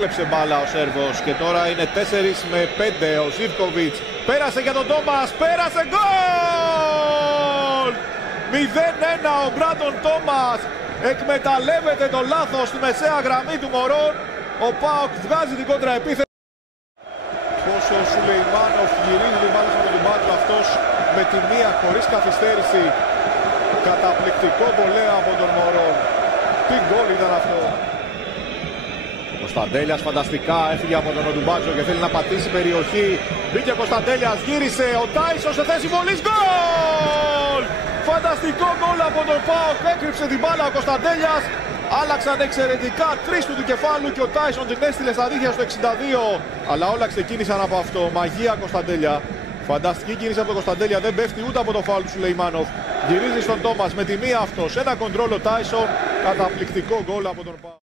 Κλέψε μπάλα ο Σέρβος και τώρα είναι 4 με 5. Ο Ζίβκοβιτς πέρασε για τον Τόμας, πέρασε, γκολ! 0-1 ο Μπράντον Τόμας εκμεταλλεύεται το λάθος στη μεσαία γραμμή του Μωρών. Ο ΠΑΟΚ βγάζει την κόντρα επίθεση. Πόσο ο Σουλεϊμάνοφ γυρίζει την μπάλα από τον Μπάτσο, αυτός με τη μία χωρίς καθυστέρηση. Καταπληκτικό βολέα από τον Μωρών. Τι γκολ ήταν αυτό! Ο Κωνσταντέλιας φανταστικά έφυγε από τον Οντουμπάτζο και θέλει να πατήσει περιοχή. Μπήκε ο Κωνσταντέλιας, γύρισε ο Τάισον σε θέση βολής, γκολ! Φανταστικό γκολ από τον ΠΑΟΚ, έκρυψε την μπάλα ο Κωνσταντέλιας. Άλλαξαν εξαιρετικά τρεις του κεφάλου και ο Τάισον την έστειλε στα δίχτυα στο 62. Αλλά όλα ξεκίνησαν από αυτό. Μαγεία Κωνσταντέλια. Φανταστική κίνηση από τον Κωνσταντέλια, δεν πέφτει ούτε από το φάουλ του Σουλεϊμάνοφ. Γυρίζει στον Τόμας με τη μία αυτός. Ένα κοντρόλ ο Τάισον. Καταπληκτικό γκολ από τον ΠΑΟΚ.